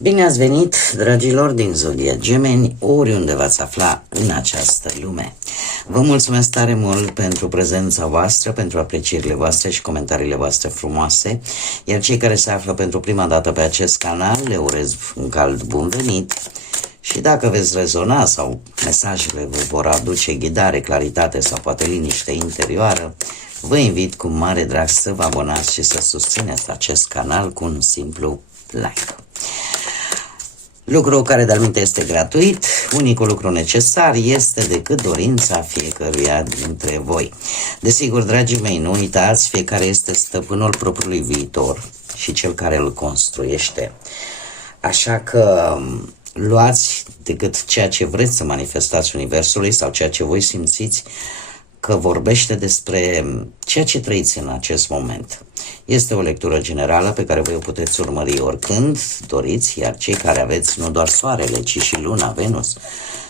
Bine ați venit, dragilor din Zodia Gemeni, oriunde v-ați afla în această lume. Vă mulțumesc tare mult pentru prezența voastră, pentru aprecierile voastre și comentariile voastre frumoase, iar cei care se află pentru prima dată pe acest canal, le urez un cald bun venit. Și dacă veți rezona sau mesajele vă vor aduce ghidare, claritate sau poate liniște interioară, vă invit cu mare drag să vă abonați și să susțineți acest canal cu un simplu like. Lucru care de-al minte este gratuit, unicul lucru necesar este decât dorința fiecăruia dintre voi. Desigur, dragii mei, nu uitați, fiecare este stăpânul propriului viitor și cel care îl construiește. Așa că luați decât ceea ce vreți să manifestați universului sau ceea ce voi simțiți că vorbește despre ceea ce trăiți în acest moment. Este o lectură generală pe care voi o puteți urmări oricând doriți, iar cei care aveți nu doar soarele, ci și luna, Venus,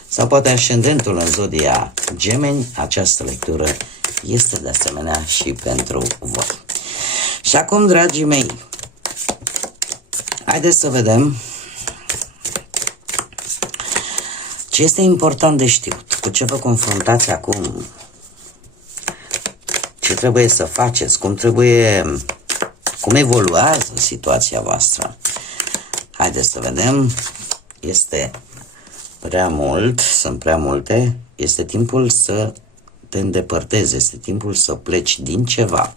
sau poate ascendentul în zodia Gemeni, această lectură este de asemenea și pentru voi. Și acum, dragii mei, haideți să vedem ce este important de știut, cu ce vă confruntați acum, ce trebuie să faceți, cum evoluează situația voastră. Haideți să vedem. Este prea mult, sunt prea multe. Este timpul să te îndepărtezi, este timpul să pleci din ceva.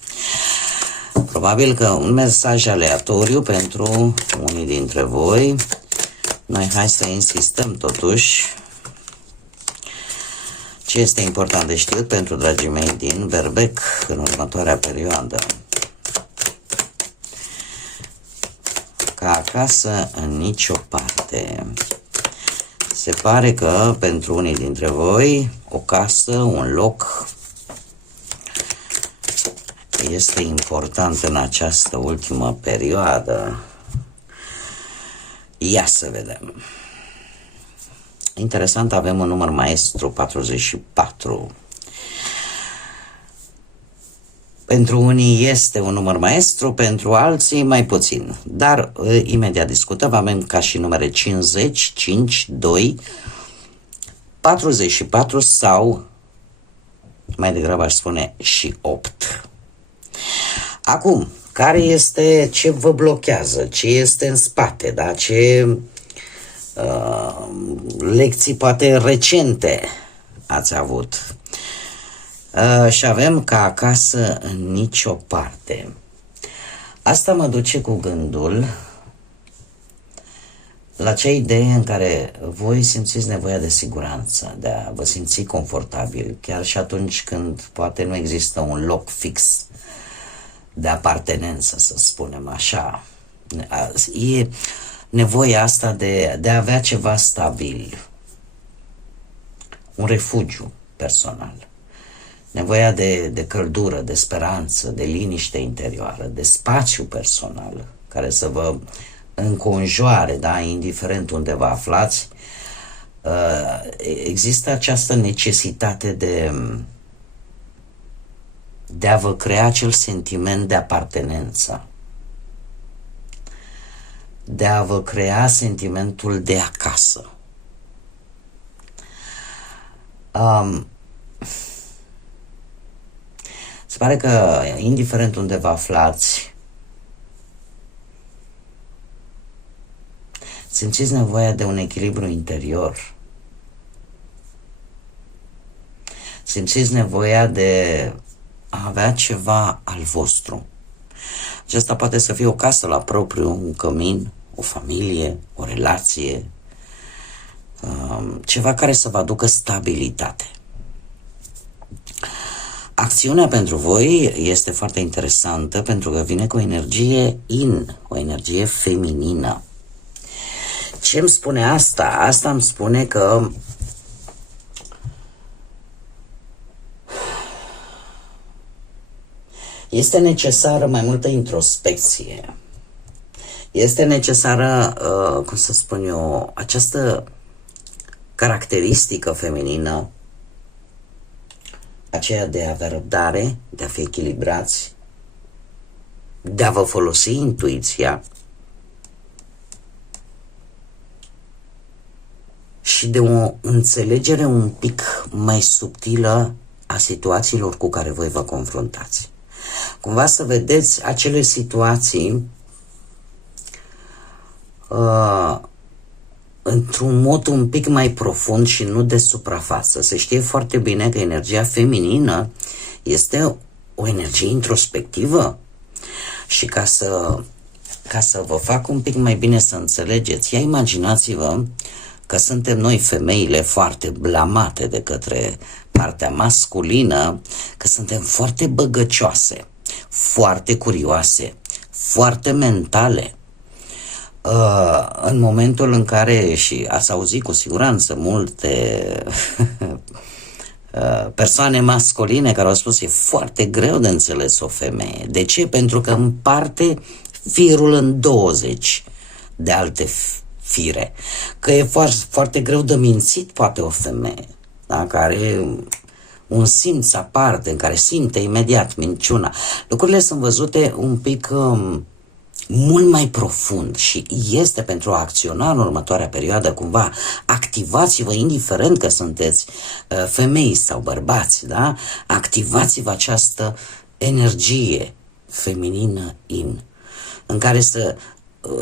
Probabil că un mesaj aleatoriu pentru unii dintre voi. Noi hai să insistăm totuși. Ce este important de știut pentru dragii mei din Berbec în următoarea perioadă? Ca acasă în nicio parte. Se pare că pentru unii dintre voi o casă, un loc este important în această ultimă perioadă. Ia să vedem. Interesant, avem un număr maestru, 44. Pentru unii este un număr maestru, pentru alții mai puțin. Dar imediat discutăm, avem ca și numere 50, 5, 2, 44 sau, mai degrabă aș spune, și 8. Acum, care este, ce vă blochează, ce este în spate, da? Ce lecții poate recente ați avut. Și avem ca acasă în nicio parte. Asta mă duce cu gândul la acea idee în care voi simțiți nevoia de siguranță, de a vă simți confortabil, chiar și atunci când poate nu există un loc fix de apartenență, să spunem așa. E nevoia asta de a avea ceva stabil, un refugiu personal, nevoia de căldură, de speranță, de liniște interioară, de spațiu personal care să vă înconjoare, da, indiferent unde vă aflați. Există această necesitate de a vă crea acel sentiment de apartenență, de a vă crea sentimentul de acasă. Se pare că, indiferent unde vă aflați, simțiți nevoia de un echilibru interior. Simțiți nevoia de a avea ceva al vostru. Acesta poate să fie o casă la propriu, un cămin, o familie, o relație, ceva care să vă aducă stabilitate. Acțiunea pentru voi este foarte interesantă pentru că vine cu o energie o energie feminină. Ce îmi spune asta? Asta îmi spune că este necesară mai multă introspecție. Este necesară, cum să spun eu, această caracteristică feminină, aceea de a avea răbdare, de a fi echilibrați, de a vă folosi intuiția, și de o înțelegere un pic mai subtilă a situațiilor cu care voi vă confruntați. Cumva să vedeți acele situații într-un mod un pic mai profund și nu de suprafață. Se știe foarte bine că energia feminină este o energie introspectivă și ca să vă fac un pic mai bine să înțelegeți, imaginați-vă că suntem noi femeile foarte blamate de către partea masculină, că suntem foarte băgăcioase, foarte curioase, foarte mentale. În momentul în care, și ați auzit cu siguranță multe persoane masculine care au spus, e foarte greu de înțeles o femeie. De ce? Pentru că împarte firul în 20 de alte fire. Că e foarte, foarte greu de mințit poate o femeie, da? Care are un simț aparte, în care simte imediat minciuna. Lucrurile sunt văzute un pic mult mai profund și este pentru a acționa în următoarea perioadă cumva. Activați-vă, indiferent că sunteți femei sau bărbați, da? Activați-vă această energie feminină în care să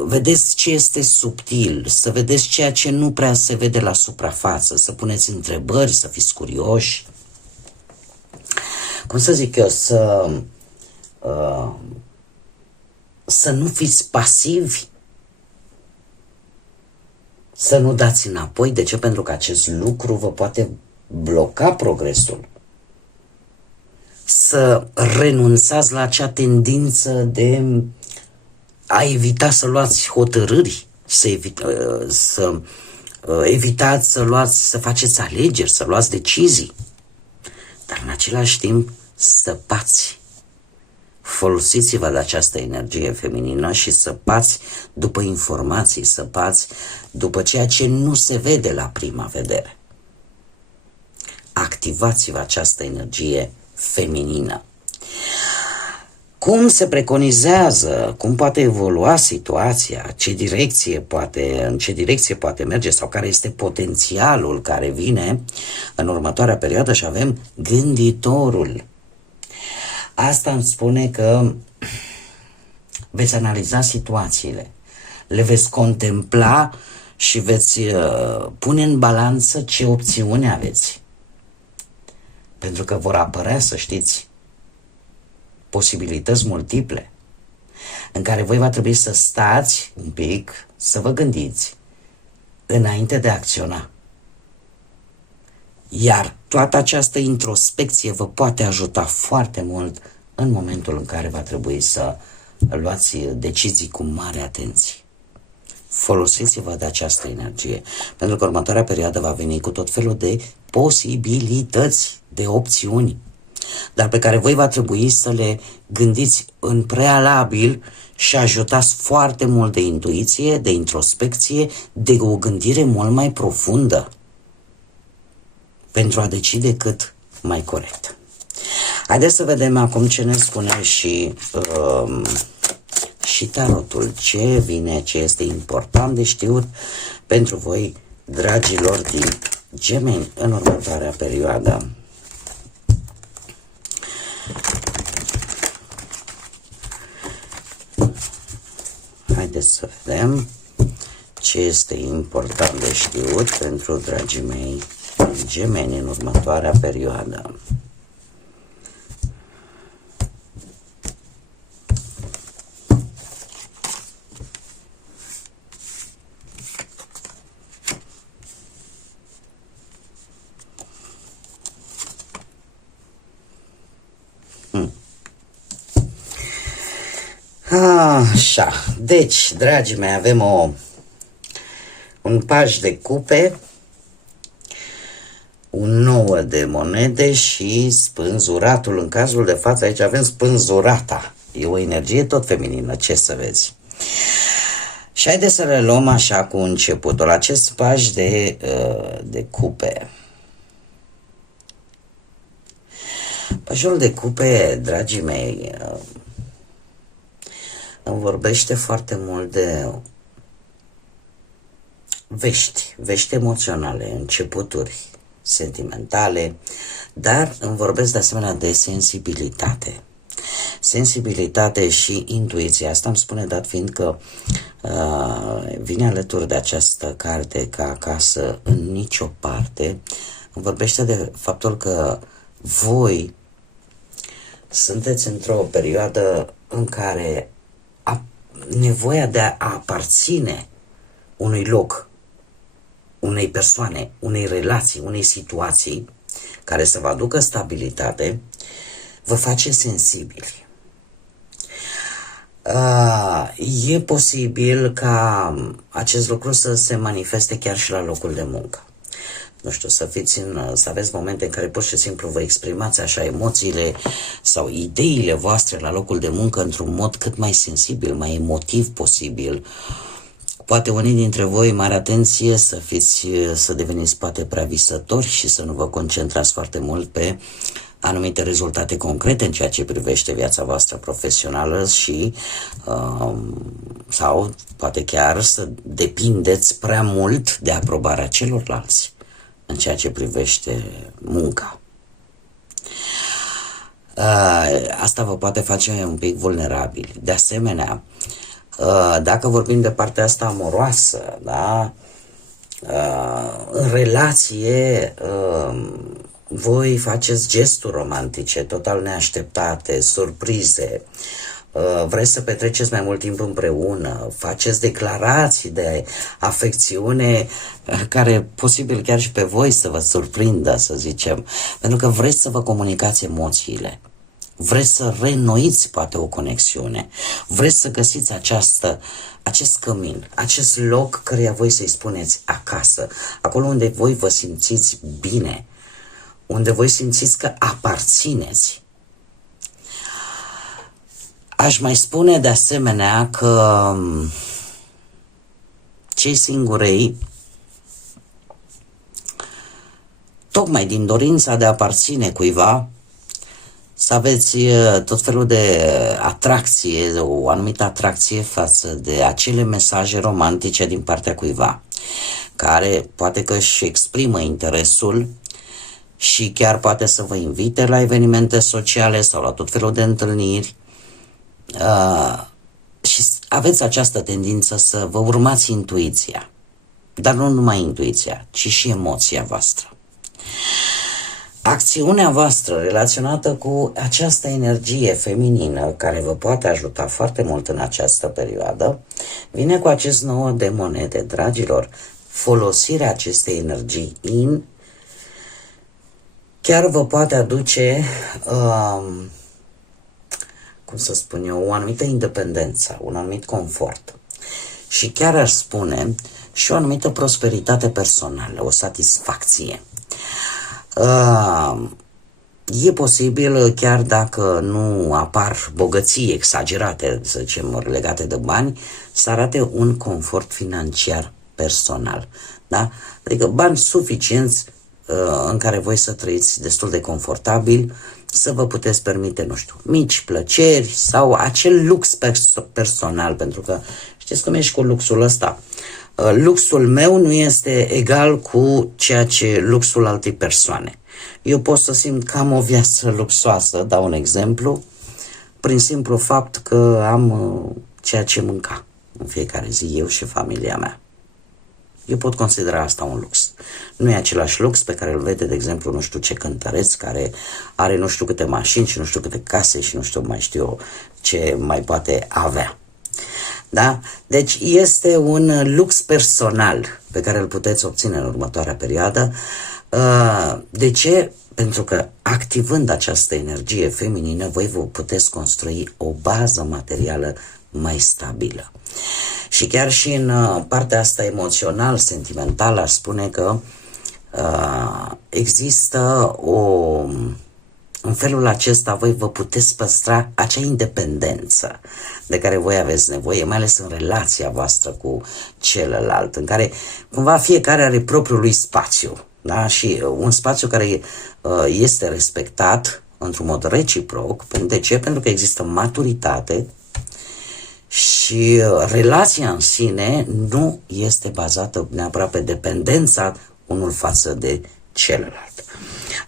vedeți ce este subtil, să vedeți ceea ce nu prea se vede la suprafață, să puneți întrebări, să fiți curioși. Cum să zic eu, să nu fiți pasivi, să nu dați înapoi. De ce? Pentru că acest lucru vă poate bloca progresul. Să renunțați la acea tendință de a evita să luați hotărâri, să evitați să faceți alegeri, să luați decizii, dar în același timp săpați. Folosiți-vă de această energie feminină și săpați după informații, săpați după ceea ce nu se vede la prima vedere. Activați-vă această energie feminină. Cum se preconizează, cum poate evolua situația, în ce direcție poate merge sau care este potențialul care vine în următoarea perioadă? Și avem gânditorul. Asta îmi spune că veți analiza situațiile, le veți contempla și veți pune în balanță ce opțiuni aveți. Pentru că vor apărea, să știți, posibilități multiple în care voi va trebui să stați un pic, să vă gândiți înainte de a acționa. Iar toată această introspecție vă poate ajuta foarte mult în momentul în care va trebui să luați decizii cu mare atenție. Folosiți-vă de această energie, pentru că următoarea perioadă va veni cu tot felul de posibilități, de opțiuni, dar pe care voi va trebui să le gândiți în prealabil și ajutați foarte mult de intuiție, de introspecție, de o gândire mult mai profundă pentru a decide cât mai corect. Haideți să vedem acum ce ne spune și tarotul. Ce vine, ce este important de știut pentru voi, dragilor din Gemeni, în următoarea perioadă. Haideți să vedem ce este important de știut pentru dragii mei Gemeni în următoarea perioadă. Așa, deci, dragii mei, avem un paj de cupe, un 9 de monede și spânzuratul. În cazul de față aici avem spânzurata. E o energie tot feminină, ce să vezi. Și haideți să le luăm așa cu începutul. Acest paj de cupe. Pajul de cupe, dragii mei, îmi vorbește foarte mult de vești emoționale, începuturi sentimentale, dar îmi vorbesc de asemenea de sensibilitate. Sensibilitate și intuiție. Asta îmi spune, dat fiind că vine alături de această carte ca acasă în nicio parte. Îmi vorbește de faptul că voi sunteți într-o perioadă în care nevoia de a aparține unui loc, unei persoane, unei relații, unei situații care să vă aducă stabilitate, vă face sensibili. E posibil ca acest lucru să se manifeste chiar și la locul de muncă. Nu știu, să aveți momente în care pur și simplu vă exprimați așa emoțiile sau ideile voastre la locul de muncă într-un mod cât mai sensibil, mai emotiv posibil. Poate unii dintre voi, mare atenție, să deveniți poate prea visători și să nu vă concentrați foarte mult pe anumite rezultate concrete în ceea ce privește viața voastră profesională și sau poate chiar să depindeți prea mult de aprobarea celorlalți în ceea ce privește munca. Asta vă poate face un pic vulnerabili. De asemenea, dacă vorbim de partea asta amoroasă, da? În relație voi faceți gesturi romantice, total neașteptate, surprize, vreți să petreceți mai mult timp împreună, faceți declarații de afecțiune care posibil chiar și pe voi să vă surprindă, să zicem, pentru că vreți să vă comunicați emoțiile. Vreți să reînnoiți poate o conexiune, vreți să găsiți acest cămin, acest loc căreia voi să-i spuneți acasă, acolo unde voi vă simțiți bine, unde voi simțiți că aparțineți. Aș mai spune de asemenea că cei singurei, tocmai din dorința de a aparține cuiva, să aveți tot felul de atracție, o anumită atracție față de acele mesaje romantice din partea cuiva, care poate că își exprimă interesul și chiar poate să vă invite la evenimente sociale sau la tot felul de întâlniri și aveți această tendință să vă urmați intuiția, dar nu numai intuiția, ci și emoția voastră. Acțiunea voastră relaționată cu această energie feminină care vă poate ajuta foarte mult în această perioadă vine cu acest 9 de monede. Dragilor, folosirea acestei energii chiar vă poate aduce, cum să spun eu, o anumită independență, un anumit confort și chiar aș spune și o anumită prosperitate personală, o satisfacție. E posibil, chiar dacă nu apar bogății exagerate, să zicem, legate de bani, să arate un confort financiar personal. Da? Adică bani suficienți în care voi să trăiți destul de confortabil, să vă puteți permite, nu știu, mici plăceri sau acel lux personal, pentru că știți cum e și cu luxul ăsta. Luxul meu nu este egal cu ceea ce luxul altei persoane. Eu pot să simt că am o viață luxoasă, dau un exemplu, prin simplu fapt că am ceea ce mânca în fiecare zi, eu și familia mea. Eu pot considera asta un lux. Nu e același lux pe care îl vede, de exemplu, nu știu ce cântăreț care are nu știu câte mașini și nu știu câte case și nu știu mai știu eu ce mai poate avea. Da? Deci este un lux personal pe care îl puteți obține în următoarea perioadă. De ce? Pentru că activând această energie feminină, voi vă puteți construi o bază materială mai stabilă. Și chiar și în partea asta emoțional, sentimentală, aș spune că există în felul acesta voi vă puteți păstra acea independență de care voi aveți nevoie, mai ales în relația voastră cu celălalt, în care cumva fiecare are propriul lui spațiu, da? Și un spațiu care este respectat într-un mod reciproc. De ce? Pentru că există maturitate Și relația în sine nu este bazată neapărat pe dependența unul față de celălalt.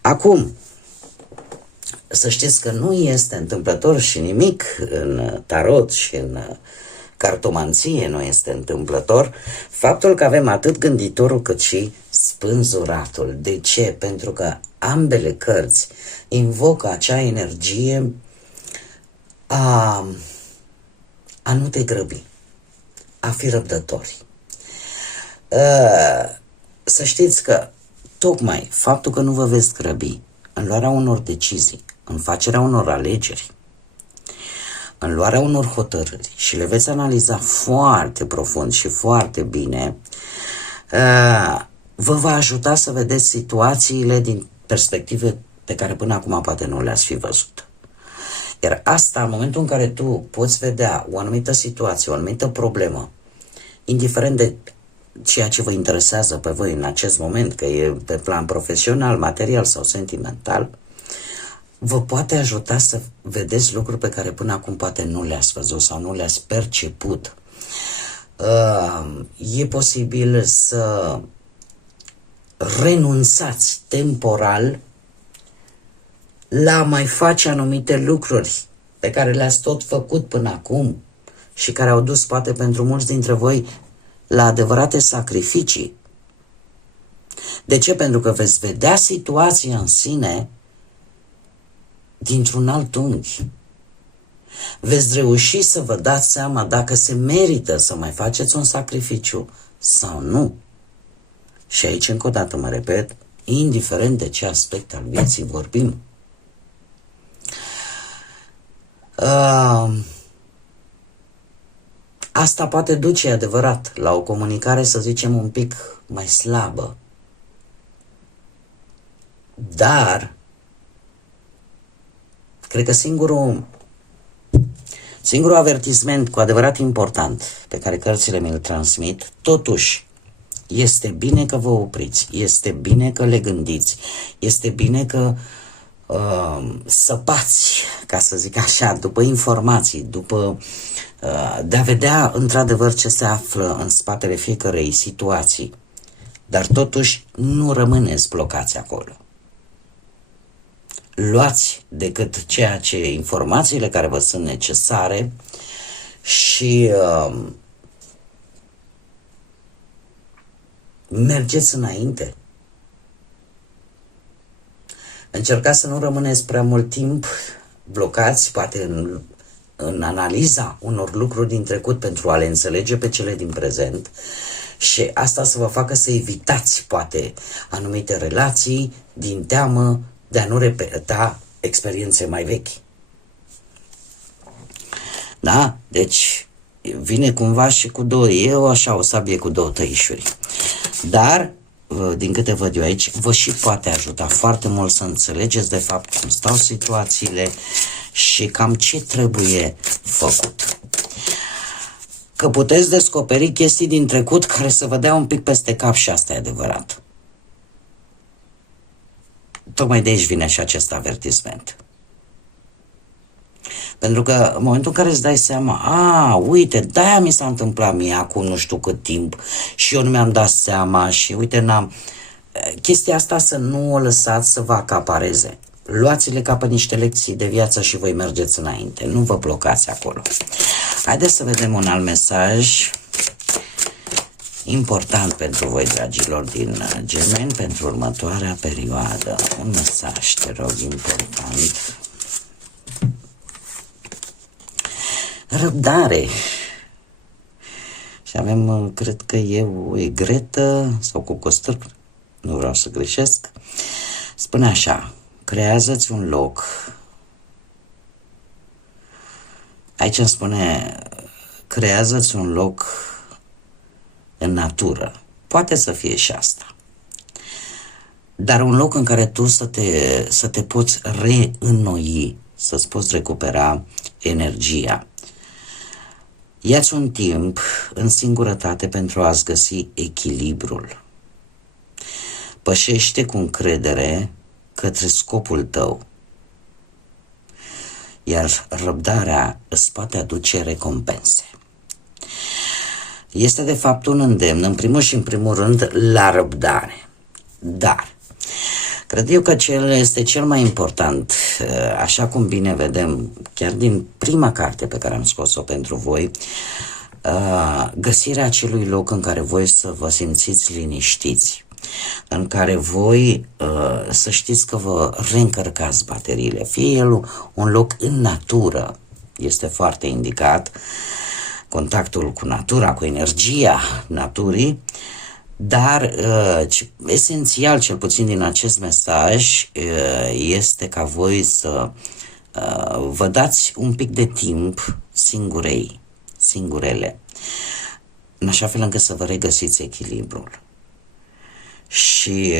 Acum, să știți că nu este întâmplător și nimic în tarot și în cartomanție nu este întâmplător faptul că avem atât gânditorul cât și spânzuratul. De ce? Pentru că ambele cărți invocă acea energie a nu te grăbi, a fi răbdători. Să știți că tocmai faptul că nu vă veți grăbi în luarea unor decizii, în facerea unor alegeri, în luarea unor hotărâri și le veți analiza foarte profund și foarte bine, vă va ajuta să vedeți situațiile din perspective pe care până acum poate nu le-ați fi văzut. Iar asta, în momentul în care tu poți vedea o anumită situație, o anumită problemă, indiferent de ceea ce vă interesează pe voi în acest moment, că e pe plan profesional, material sau sentimental, vă poate ajuta să vedeți lucruri pe care până acum poate nu le-ați văzut sau nu le-ați perceput. E posibil să renunțați temporal la a mai face anumite lucruri pe care le-ați tot făcut până acum și care au dus poate pentru mulți dintre voi la adevărate sacrificii. De ce? Pentru că veți vedea situația în sine dintr-un alt unghi. Veți reuși să vă dați seama dacă se merită să mai faceți un sacrificiu sau nu. Și aici, încă o dată mă repet, indiferent de ce aspect al vieții vorbim. Asta poate duce, adevărat, la o comunicare, să zicem, un pic mai slabă. Dar cred că singurul avertisment cu adevărat important pe care cărțile mi-l transmit, totuși, este bine că vă opriți, este bine că le gândiți, este bine că săpați, ca să zic așa, după informații, după de a vedea într-adevăr ce se află în spatele fiecărei situații. Dar totuși nu rămâneți blocați acolo. Luați decât ceea ce informațiile care vă sunt necesare și mergeți înainte. Încercați să nu rămâneți prea mult timp blocați, poate în analiza unor lucruri din trecut pentru a le înțelege pe cele din prezent și asta să vă facă să evitați, poate, anumite relații din teamă de a nu repeta experiențe mai vechi. Da? Deci vine cumva și cu două, o sabie cu două tăișuri. Dar, din câte văd eu aici, vă și poate ajuta foarte mult să înțelegeți de fapt cum stau situațiile și cam ce trebuie făcut. Că puteți descoperi chestii din trecut care să vă dea un pic peste cap și asta e adevărat. Tocmai de aici vine și acest avertisment. Pentru că în momentul în care îți dai seama, uite, de-aia mi s-a întâmplat mie acum nu știu cât timp și eu nu mi-am dat seama și uite, chestia asta să nu o lăsați să vă acapareze. Luați-le ca pe niște lecții de viață și voi mergeți înainte. Nu vă blocați acolo. Haideți să vedem un alt mesaj important pentru voi, dragilor din Gemeni, pentru următoarea perioadă. Un mesaj, te rog, important. Răbdare. Și avem, cred că e o egretă sau cu costârc, nu vreau să greșesc. Spune așa: creează-ți un loc. Aici îmi spune, creează-ți un loc în natură. Poate să fie și asta. Dar un loc în care tu să te poți reînnoi, să-ți poți recupera energia. Ia-ți un timp în singurătate pentru a-ți găsi echilibrul. Pășește cu încredere către scopul tău. iar răbdarea îți poate aduce recompense. Este de fapt un îndemn, în primul și în primul rând, la răbdare. Dar cred eu că este cel mai important, așa cum bine vedem, chiar din prima carte pe care am scos-o pentru voi, găsirea acelui loc în care voi să vă simțiți liniștiți, în care voi să știți că vă reîncărcați bateriile, fie el un loc în natură, este foarte indicat, contactul cu natura, cu energia naturii, dar esențial, cel puțin din acest mesaj, este ca voi să vă dați un pic de timp singurele, în așa fel încât să vă regăsiți echilibrul. Și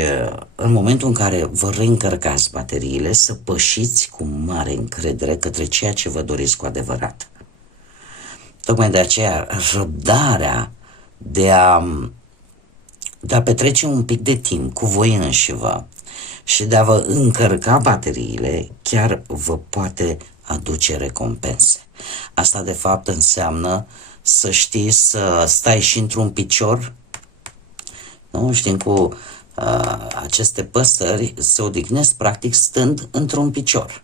în momentul în care vă reîncărcați bateriile, să pășiți cu mare încredere către ceea ce vă doriți cu adevărat. Tocmai de aceea, răbdarea de a petrece un pic de timp cu voi înșivă și de a vă încărca bateriile chiar vă poate aduce recompense. Asta de fapt înseamnă să știi să stai și într-un picior. Nu? Știm cu aceste păsări se odihnesc practic stând într-un picior.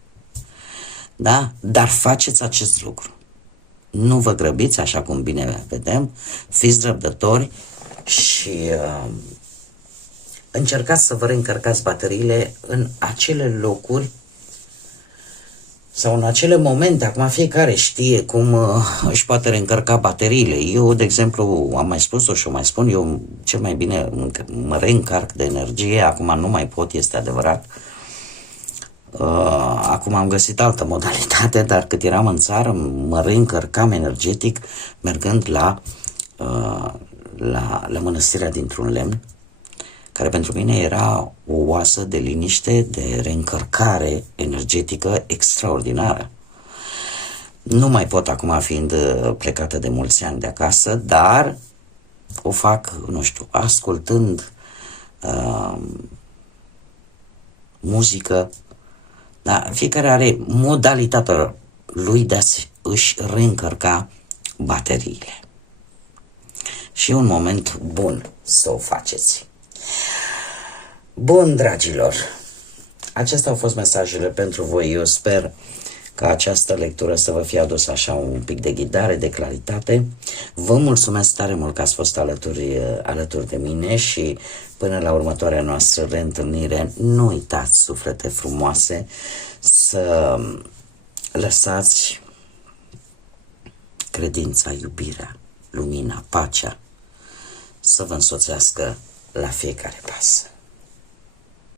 Da? Dar faceți acest lucru. Nu vă grăbiți, așa cum bine vedem, fiți răbdători și încercați să vă reîncărcați bateriile în acele locuri sau în acele momente. Acum fiecare știe cum își poate reîncărca bateriile. Eu, de exemplu, am mai spus-o și o mai spun, eu cel mai bine mă reîncarc de energie, acum nu mai pot, este adevărat. Acum am găsit altă modalitate, dar cât eram în țară mă reîncărcam energetic mergând la mănăstirea dintr-un lemn, care pentru mine era o oasă de liniște, de reîncărcare energetică extraordinară. Nu mai pot acum, fiind plecată de mulți ani de acasă, dar o fac, nu știu, ascultând muzică. Da, fiecare are modalitatea lui de a își reîncărca bateriile. Și e un moment bun să o faceți. Bun, dragilor, acestea au fost mesajele pentru voi. Eu sper ca această lectură să vă fie adusă așa un pic de ghidare, de claritate. Vă mulțumesc tare mult că ați fost alături de mine și până la următoarea noastră reîntâlnire, nu uitați, suflete frumoase, să lăsați credința, iubirea, lumina, pacea să vă însoțească la fiecare pas.